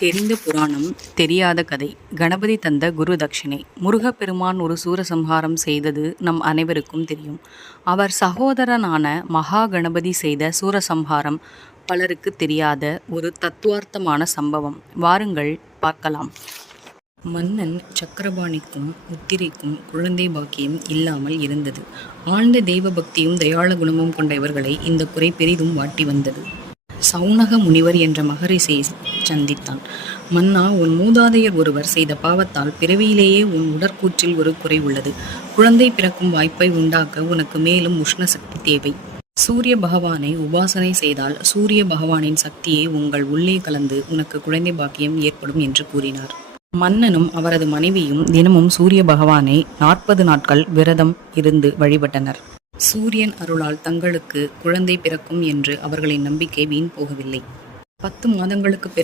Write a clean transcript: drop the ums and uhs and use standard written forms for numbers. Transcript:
தெரிந்த புராணம் தெரியாத கதை. கணபதி தந்த குரு தட்சிணை. முருகப்பெருமான் ஒரு சூரசம்ஹாரம் செய்தது நம் அனைவருக்கும் தெரியும். அவர் சகோதரனான மகா கணபதி செய்த சூரசம்ஹாரம் பலருக்கு தெரியாத ஒரு தத்துவார்த்தமான சம்பவம். வாருங்கள் பார்க்கலாம். மன்னன் சக்கரபாணிக்கும் உத்திரைக்கும் குழந்தை பாக்கியம் இல்லாமல் இருந்தது. ஆழ்ந்த தெய்வ பக்தியும் தயாள குணமும் கொண்ட இவர்களை இந்த குறை பெரிதும் வாட்டி வந்தது. சௌனக முனிவர் என்ற மகரிஷியை சந்தித்தான். மன்னா, உன் மூதாதையர் ஒருவர் செய்த பாவத்தால் பிறவியிலேயே உன் உடற்கூற்றில் ஒரு குறை உள்ளது. குழந்தை பிறக்கும் வாய்ப்பை உண்டாக்க உனக்கு மேலும் உஷ்ண சக்தி தேவை. சூரிய பகவானை உபாசனை செய்தால் சூரிய பகவானின் சக்தியை உங்கள் உள்ளே கலந்து உனக்கு குழந்தை பாக்கியம் ஏற்படும் என்று கூறினார். மன்னனும் அவரது மனைவியும் தினமும் சூரிய பகவானை 40 நாட்கள் விரதம் இருந்து வழிபட்டனர். சூரியன் அருளால் தங்களுக்கு குழந்தை பிறக்கும் என்று அவர்களின் நம்பிக்கை வீண் போகவில்லை. 10 மாதங்களுக்கு பிறகு